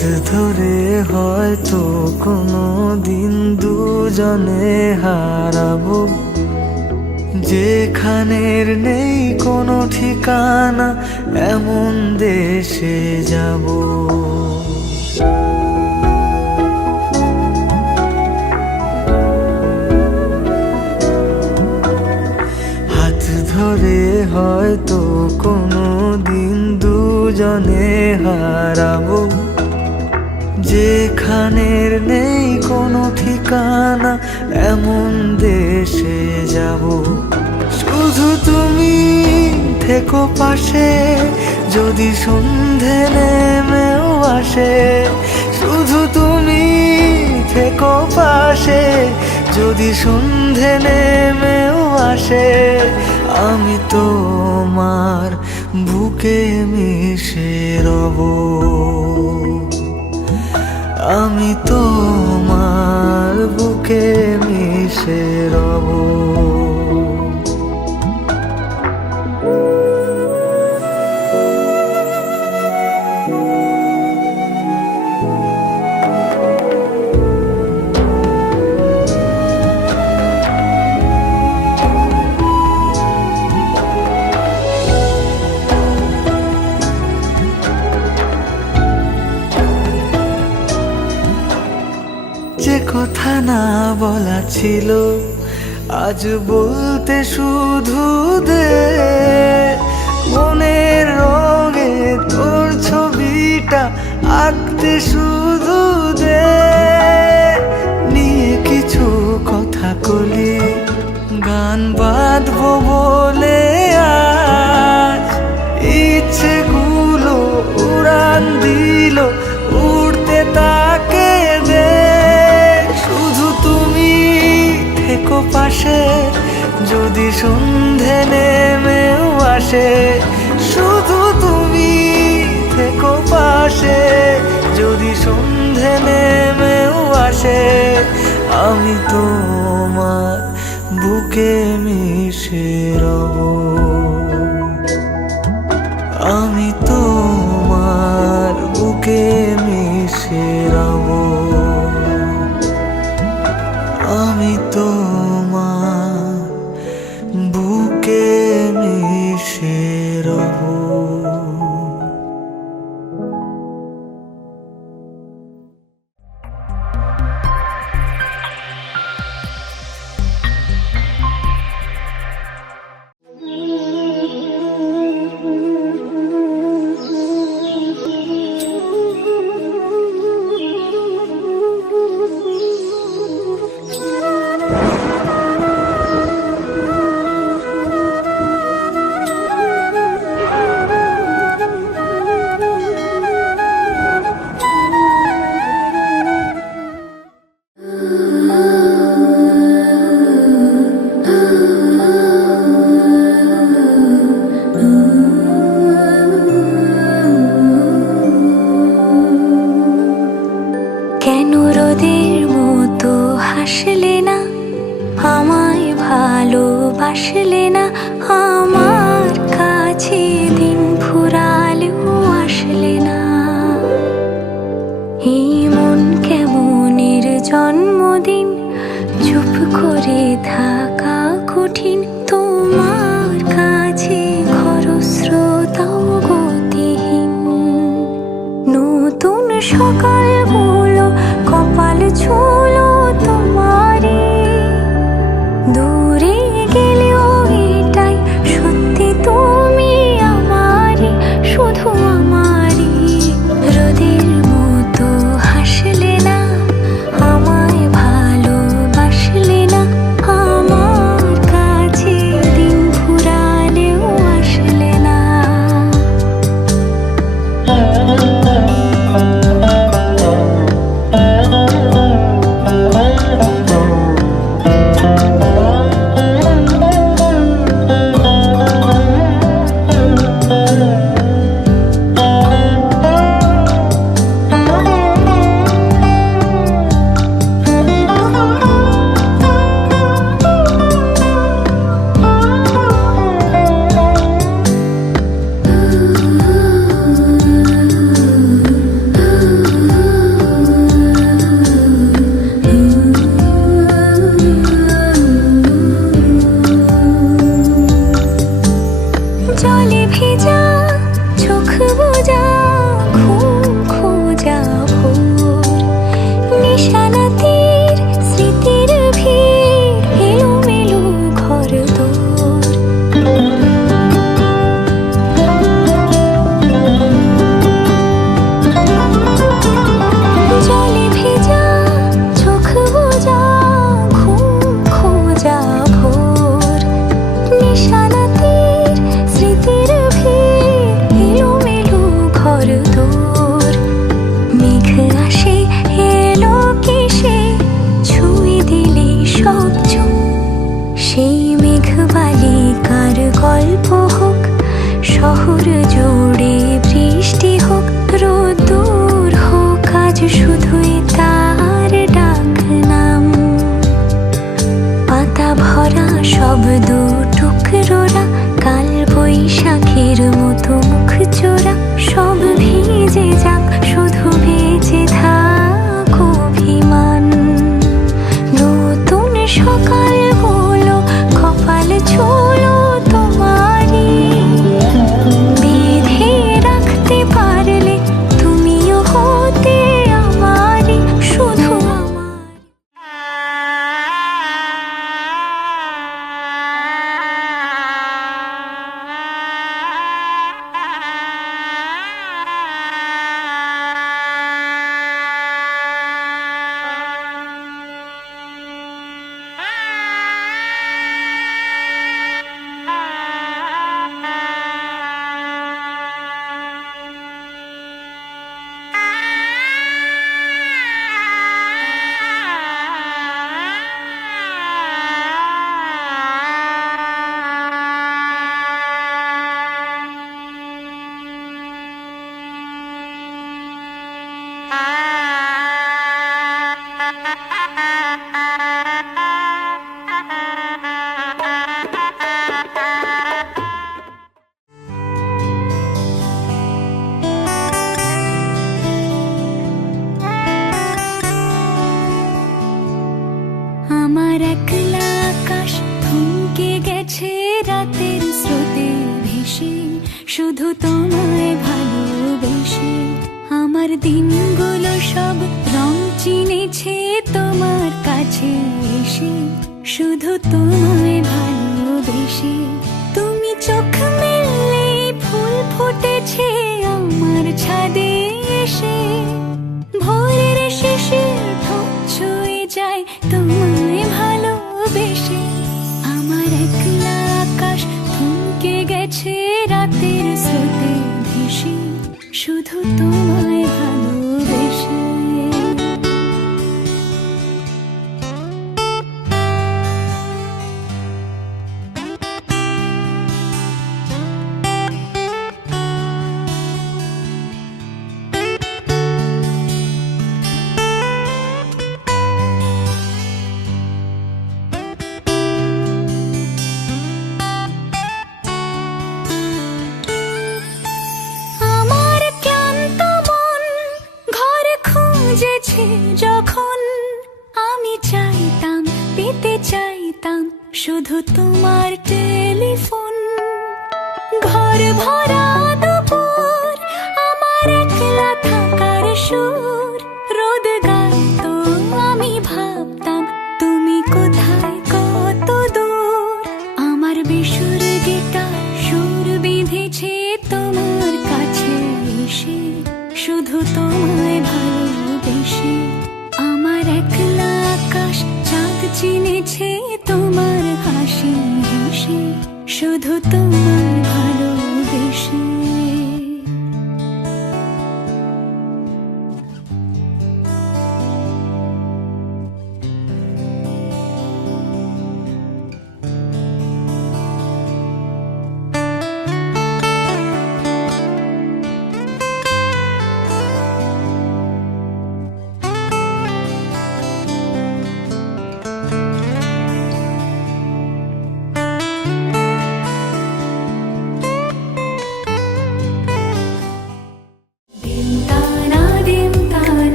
ধরে হয়তো কোনো দিন দুজনে হারাবো, যেখানের নেই কোনো ঠিকানা এমন দেশে যাব। হাত ধরে হয়তো কোনো দিন দুজনে হারাবো, যেখানের নেই কোনো ঠিকানা এমন দেশে যাব। শুধু তুমি থেকো পাশে যদি সন্ধে নেমেও আসে, শুধু তুমি থেকো পাশে যদি সন্ধে নেমেও আসে। আমি তোমার বুকে মিশে রব, আমি তোমার বুকে মিশে রব। যে কথা না বলা ছিল আজ বলতে শুধু দে, মনের রঙে তোর ছবিটা আঁকতে শুধু দে। নিয়ে কিছু কথা কলি গান বাঁধবো বলে আজ ইচ্ছেগুলো উড়ান দিল, উড়তে তাকে দে। থেকো পাশে যদি সন্ধে নেমেও আসে, শুধু তুমি থেকো পাশে যদি সন্ধে নেমেও আসে। আমি তোমার বুকে মিশে রব, আমি তোমার বুকে মিশে রব, আমি তোমার বুকে মিশে রব। কেন রোদের মতো হাসলে না, আমায় ভালোবাসলে না, আমার কাছে দিন ফুরালেও আসলে না। এই মন কেমনের জন্মদিন, চুপ করে থাকা কঠিন, তোমার কাছে খরস্রোতাও গতিহীন। নতুন সকালগুলো কপাল ছুলো তোমারে, দূরে গেলেও এটাই সত্যি তুমি আমারে, শুধু আমারে। রোদের মতো হাসলে না, আমায় ভালোবাসলে না, আমার কাছে দিন ফুরালেও আসলে না। আমার একলা আকাশ থমকে গেছে রাতের স্রোতে ভেসে, শুধু তোমায় ভালোবেসে। আমার দিনগুলো সব রং চিনেছে তোমার কাছে এসে, শুধু তোমায় ভালোবেসে। তুমি চোখ মেললে ফুল ফুটেছে আমার ছাদে এসে, ভোরের শিশির ঠোঁট ছুঁয়ে যায় তোমায় ভালোবেসে। আমার একলা আকাশ থমকে গেছে রাতের স্রোতে ভেসে, শুধু তোমায় ভালোবেসে। আমার ক্লান্ত মন ঘরে খুঁজেছে যখন, আমি চাইতাম পেতে চাইতাম শুধু তোমার টেলিফোন। ঘর ভরা দুপুর আমার একলা থাকার সুর, রোদ গাইতো আমি ভাবতাম তুমি কোথায় কত দূর। আমার বেসুর গিটার সুর বিঁধেছে তোমার কাছে এসে, শুধু তোমায় ভালোবেসে। আমার একলা আকাশ চাঁদ চিনেছে তোমার হাসি হেসে, শুধু তোমায় ভালোবেসে।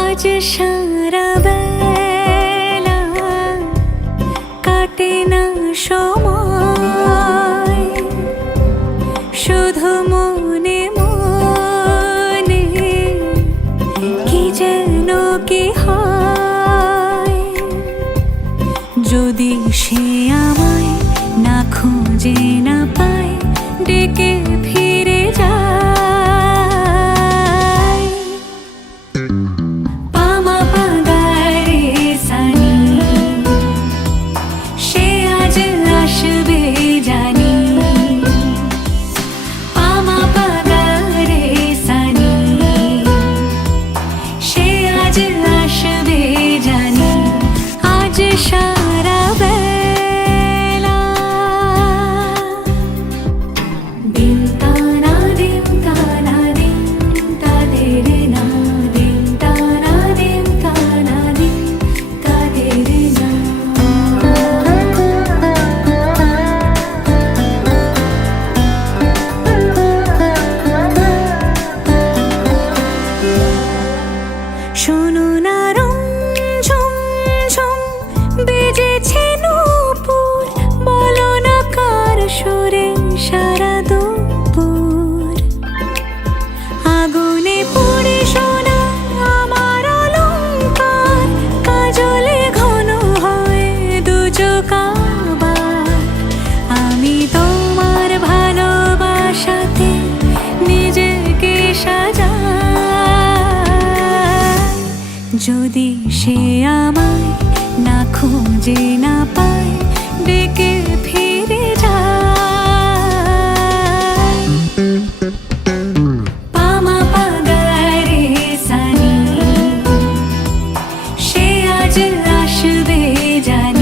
আজ সারা বেলা কাটে না সময়, শুধু মনে মনে কি যেন কি হয়। যদি সে আমায় না খুঁজে না পায়, ডেকে ফিরে যায়। পামা পাগারে সানি, সে আজ আসবে জানি। পামা পাগারে সানি, সে আজ আসবে জানি। আজ সারা বেলা দিন তানা দিন তানা দিন তাদের না, দিন তানা দিন তানা দিন তাদের না। শোনো না রং ঝুম ঝুম বেজেছে নূপুর, বলো না কার সুরে সারা দুপুর। আগুনে পুড়ে সোনা আমার অলংকার, কাজলে ঘন হয় দু চোখ আবার। আমি তোমার ভালোবাসাতে নিজেকে সাজাই। যদি সে আমায় না খুঁজে না পায়, ডেকে ফিরে যায়। পামা পাগারে সানি, সে আজ আসবে জানি।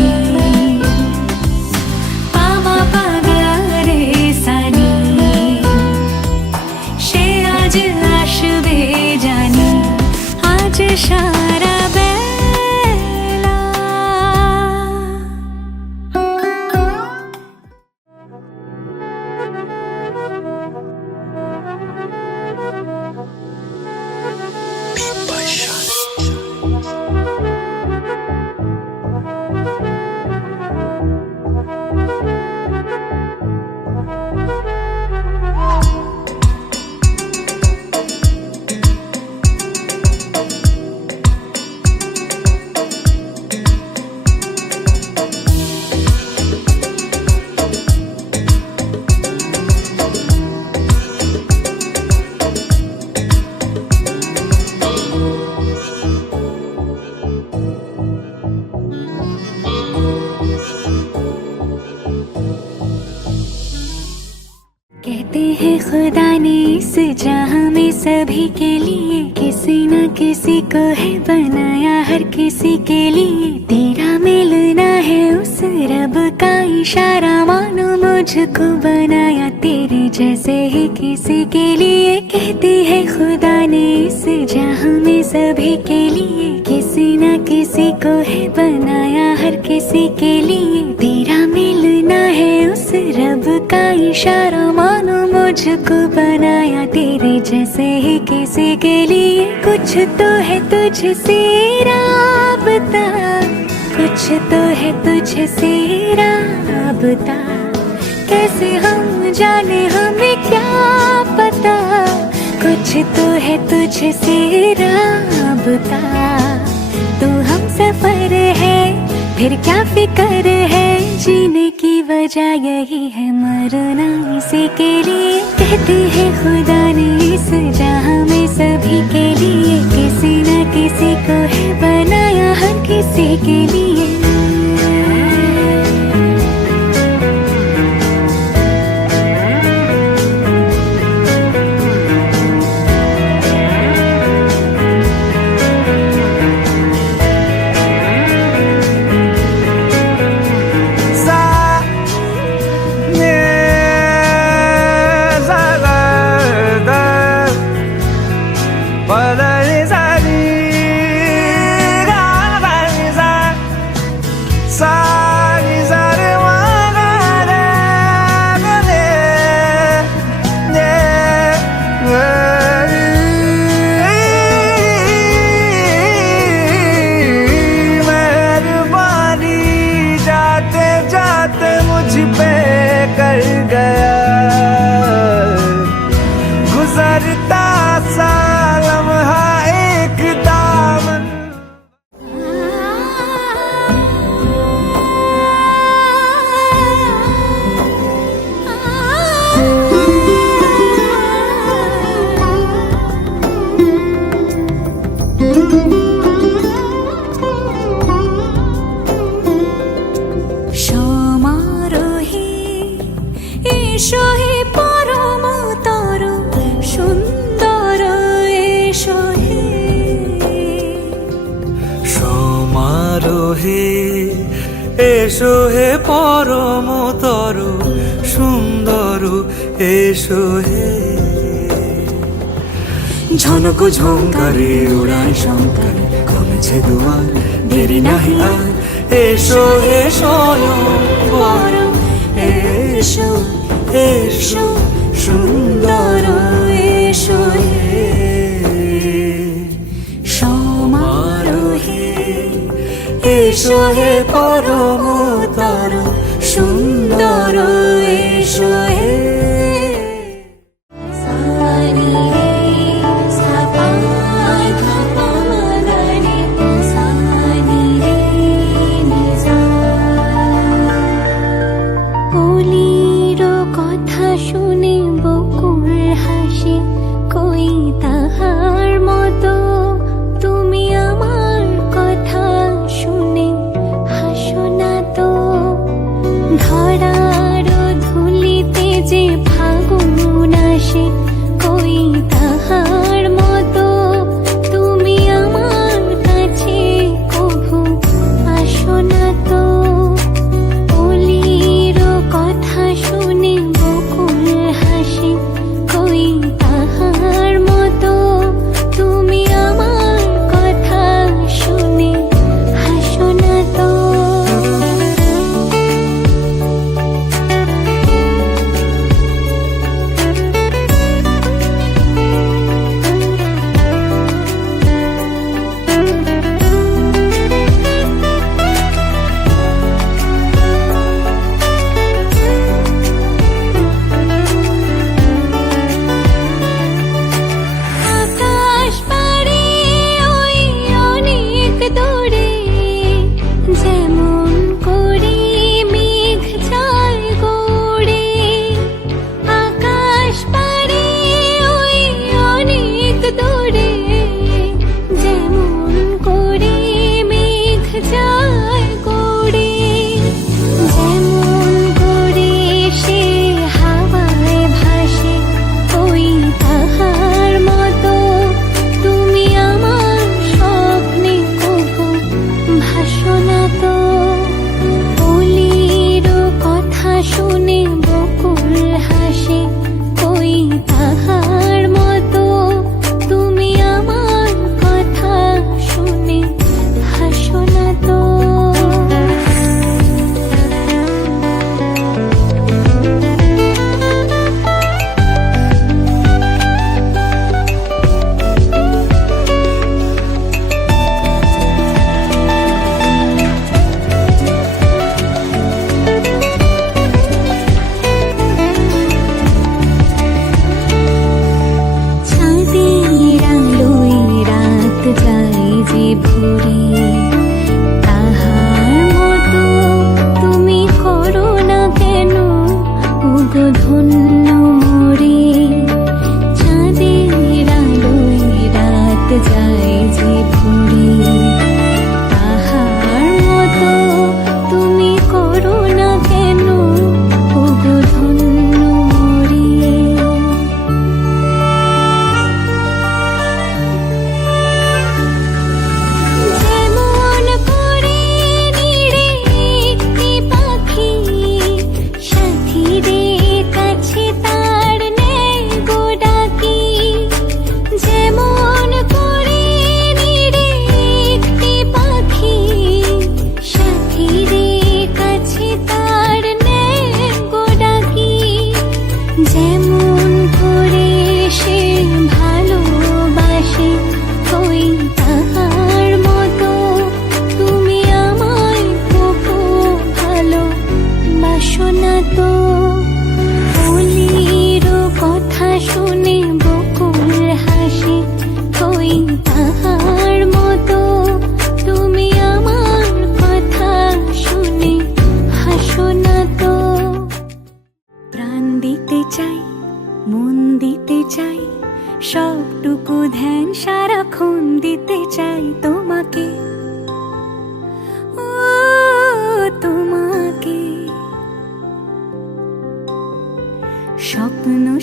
खुदा ने इस जहां में सभी के लिए किसी न किसी को है बनाया, हर किसी के लिए तेरा मिलना है उस रब का इशारा। मानो मुझको बनाया तेरे जैसे ही किसी के लिए, कहती है खुदा ने इस जहां में सभी के लिए किसी न किसी को है बनाया, हर किसी के लिए तेरा मिलना है उस रब का इशारा। मानो मुझको बनाया तेरे जैसे ही किसी के लिए, कुछ तो है तुझसे राबता, कुछ तो है तुझसे राबता। कैसे हम जाने हमें क्या पता, कुछ तो है तुझसे राबता। तो हम सफर है फिर क्या फिकर है, जीने की वजह यही है मरना इसी के लिए। कहती है खुदा ने इस जहां में सभी के लिए किसी न किसी को है बनाया, हर किसी के लिए। गुजरता सा लम्हा एक दामन। সমারোহে এসো হে পরম তর সুন্দর, এসো হে সমারোহে এসো হে পরমতর সুন্দর, এসো হে। ঝনক ঝঙ্কারে উড়ায় শঙ্কারে কমেছে দুয়ার, দেরি নাহি আর এসো হে স্বয়ং পরম। এসো এসো সুন্দর, এসো হে। সমারোহে এসো হে পরমতর সুন্দর, এসো হে। সানি রে সা পা ধা পা গা রে, সানি রে নি সা। কলির কথা শুনে বকুল হাসে, কই তাহার মতো তুমি আমার কথা শুনে হাসো না তো। ধরার ধুলিতে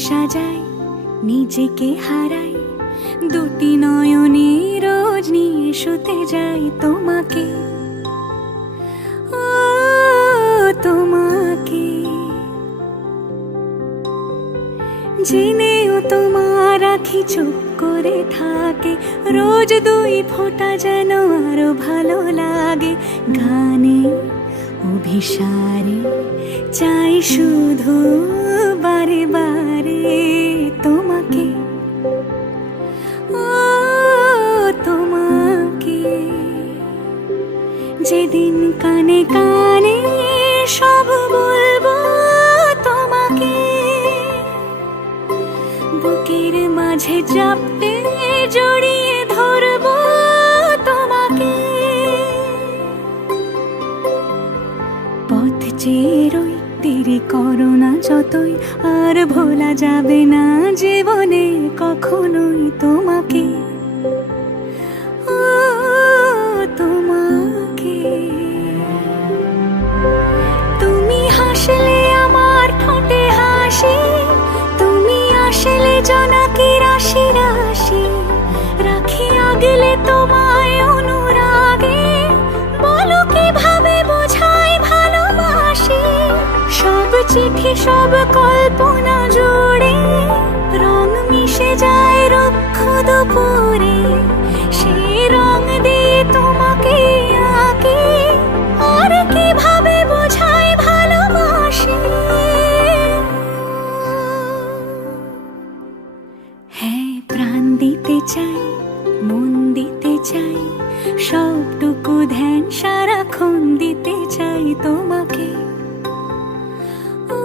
সাজাই নিজেকে হারাই দুটি নয়নে রোজ নিয়ে শুতে যাই তোমাকে ও তোমাকে জেনেও তোমার আখি চুপ করে থাকে রোজ দুই ফোঁটা যেন আরো ভালো লাগে গানে অভিসারে চাই শুধু বারে বারে তোমাকে ও তোমাকে যেদিন কানে কানে সব বলবো তোমাকে বুকের মাঝে চাপতে জড়িয়ে ধরবো তোমাকে পথ চেয়ে রই দেরি করো না যতই আর ভোলা যাবে না জীবনে কখনোই তোমাকে ও তোমাকে তুমি হাসলে আমার ঠোঁটে হাসি তুমি আসলে জোনাকি রাশি রাশি রাখি আগলে তোমায় অনুরাগে বলো কিভাবে বোঝাই ভালোবাসি সব চিঠি সব কল্পনা জুড়ে রং মিশে যায় রুক্ষ দুপুরে সেই রং দিয়ে তোমাকে আঁকি আর কিভাবে বোঝাই ভালোবাসি হ্যাঁ প্রাণ দিতে চাই মন দিতে চাই সবটুকু ধ্যান সারাক্ষণ দিতে চাই তোমাকে ও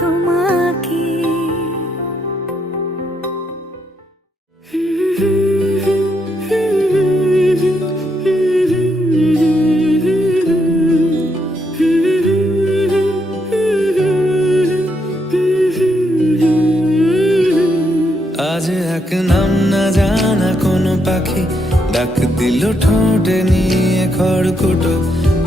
তোমাকে আজ এক নাম না জানা কোনো পাখি ডাক দিল ঠোঁটে নিয়ে খড়কুটো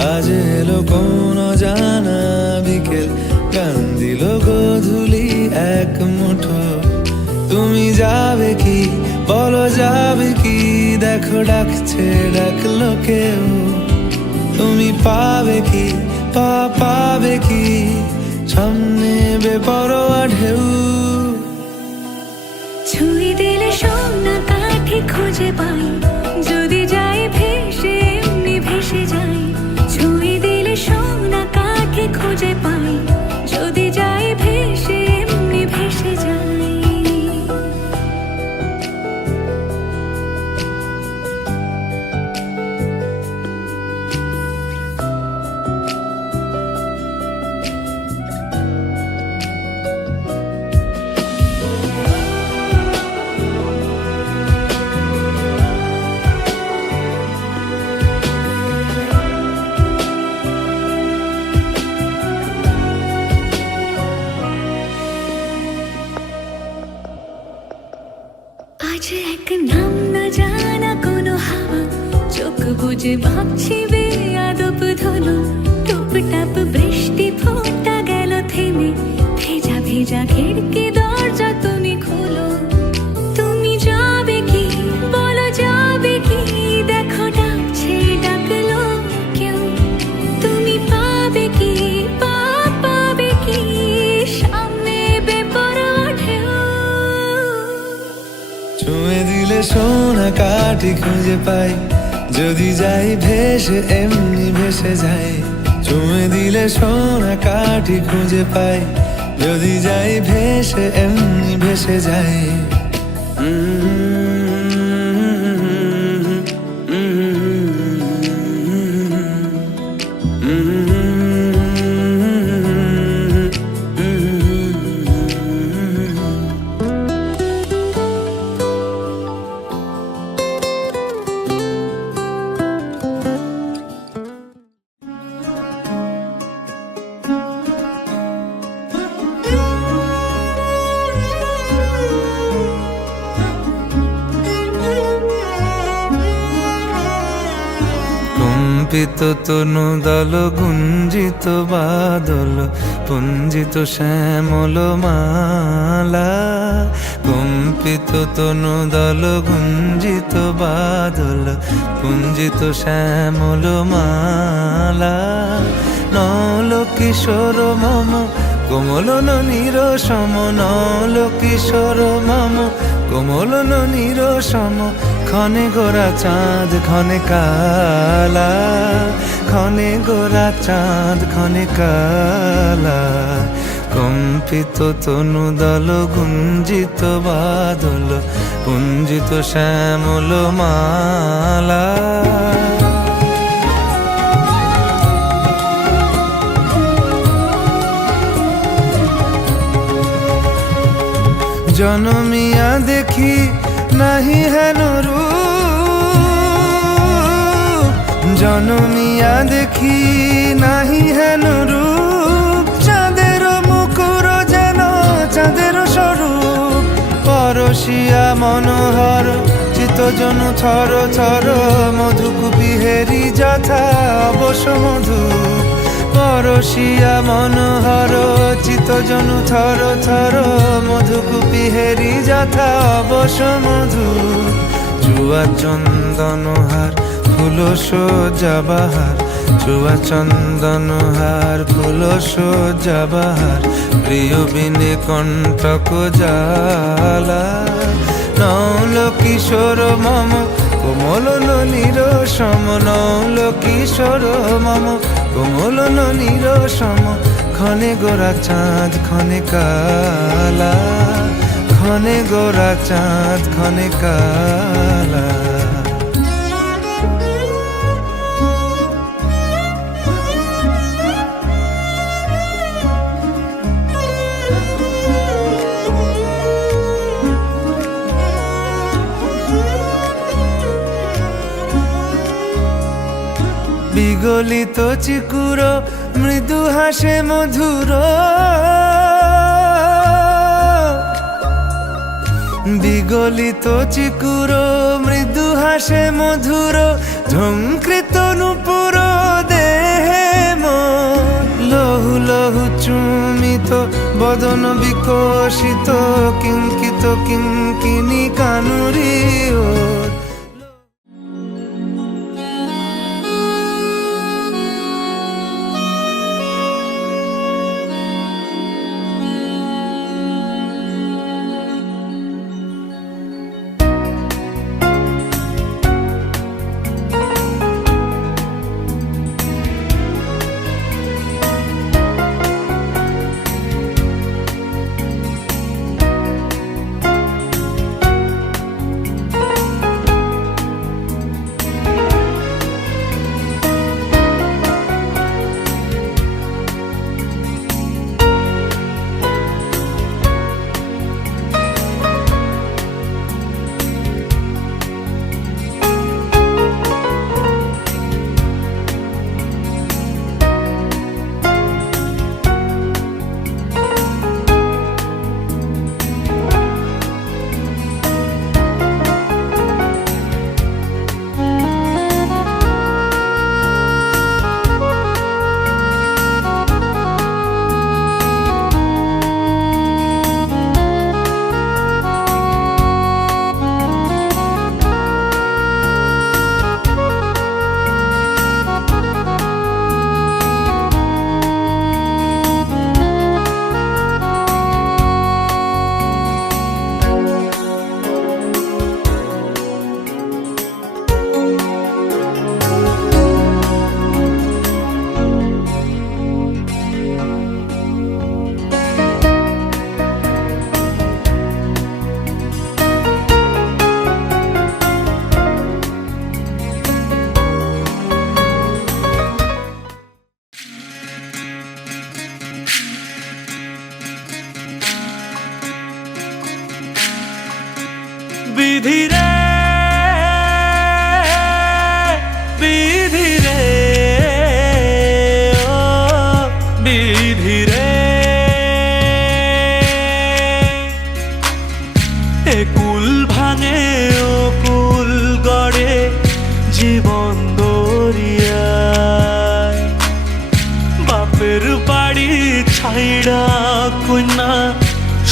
আজ এলো কোন জানা বিকেল গান দিল গোধূলি এক মুঠো তুমি যাবে কি বলো যাবে কি দেখো ডাকছে ডাকলো কেউ তুমি পাবে কি পাবে কি সামনে বেপরোয়া ঢেউ ছুঁয়ে দিলে সোনা কাঠি খুঁজে পাই যদি যাই ভেসে এমনি ভেসে যাই ছুঁয়ে দিলে সোনা কাঠি খুঁজে পাই যদি যাই ভেসে এমনি ভেসে যাই আজ এক নাম না জানা কোনো হাওয়া চোখ বুঝে ভাবছি বেয়াদব ধলো টুপটাপ বৃষ্টি ফোঁটা গেল থেমে ভেজা ভেজা খিড়কি দরজা তুমি খোলো তুমি যাবে কি বলো যাবে কি দেখো ডাকছে ডাকলো কেউ তুমি পাবে কি পাবে কি সামনে বেপরোয়া ঢেউ ছুঁয়ে দিলে সোনা কাঠি খুঁজে পাই যদি যাই ভেসে এমনি ভেসে যাই ছুঁয়ে দিলে সোনা কাঠি খুঁজে পাই যদি যাই ভেসে এমনি ভেসে যাই কম্পিত তনু দল গুঞ্জিত বাদল পুঞ্জিত শ্যামল মালা, কম্পিত তনু দল গুঞ্জিত বাদল পুঞ্জিত শ্যামল মালা। নল কিশোর মম কোমলন নিরসম, নল কিশোর মম কোমলন নিরসম, ক্ষণে গোরা চাঁদ ক্ষণে কালা, ক্ষণে গোরা চাঁদ ক্ষণে কালা। কম্পিত তনু দল গুঞ্জিত বাদল পুঞ্জিত শ্যামল মালা। জনমিয়া দেখি নাহি হেন রূপ, জনমিয়া দেখি নাহি হেন রূপ, চাঁদের মুকুর যেন চাঁদের স্বরূপ। পরশিয়া মনোহর চিত্তজনু থর থর, মধুকুপি হেরি যথা অবশ মধু। পরশিয়া মনোহর চিত্তজনু থর থর, মধুকুপি হেরি যথা অবশ মধু। চুয়া চন্দনহার ফুল সজ্জা বাহার, চুয়া চন্দনহার ফুল সজ্জা বাহার, প্রিয় বিনে কণ্টক জালা। নল কিশোর মম কোমলন নিরসম, নল কিশোর মম কোমলন নিরসম, ক্ষণে গোরা চাঁদ ক্ষণে কালা, ক্ষণে গোরা চাঁদ ক্ষণে কালা। বিগলিত চিকুর মৃদু হাসে মধুর, বিগলিত চিকুর মৃদু হাসে মধুর, ঝঙ্কৃত নূপুর দেহে মন। লহু লহু চুমিত বদন বিকশিত, কিঙ্কিত কিঙ্কিনী কানুরি ওর। বিধি রে বিধি রে ও বিধি রে, এ কুল ভাঙে ও কুল গড়ে জীবন দরিয়া।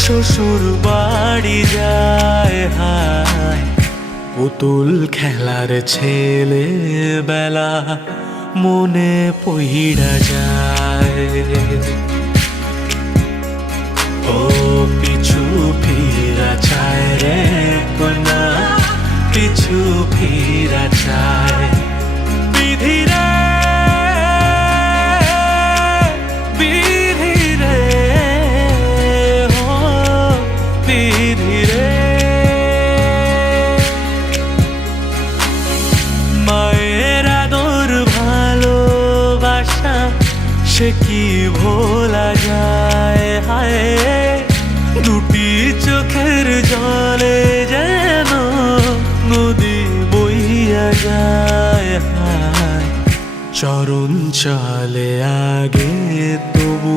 শ্বশুর বাড়ি যায় হায়, পুতুল খেলার ছেলে বেলা মনে পইড়া যায়। ও পিছু ফিরা চায় রে কোনা, পিছু ফিরা চায়। বিধি রে, বিধি রে, ও বিধি রে। মায়ের আদর ভালোবাসা সে কি ভোলা যায় হায়, দুটি চোখের জলে যেন নদী বইয়া যায় হায়। চরণ চলে আগে তবু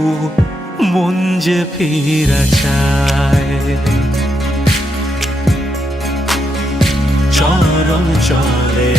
মন যে ফিরা চায়, চরণ চলে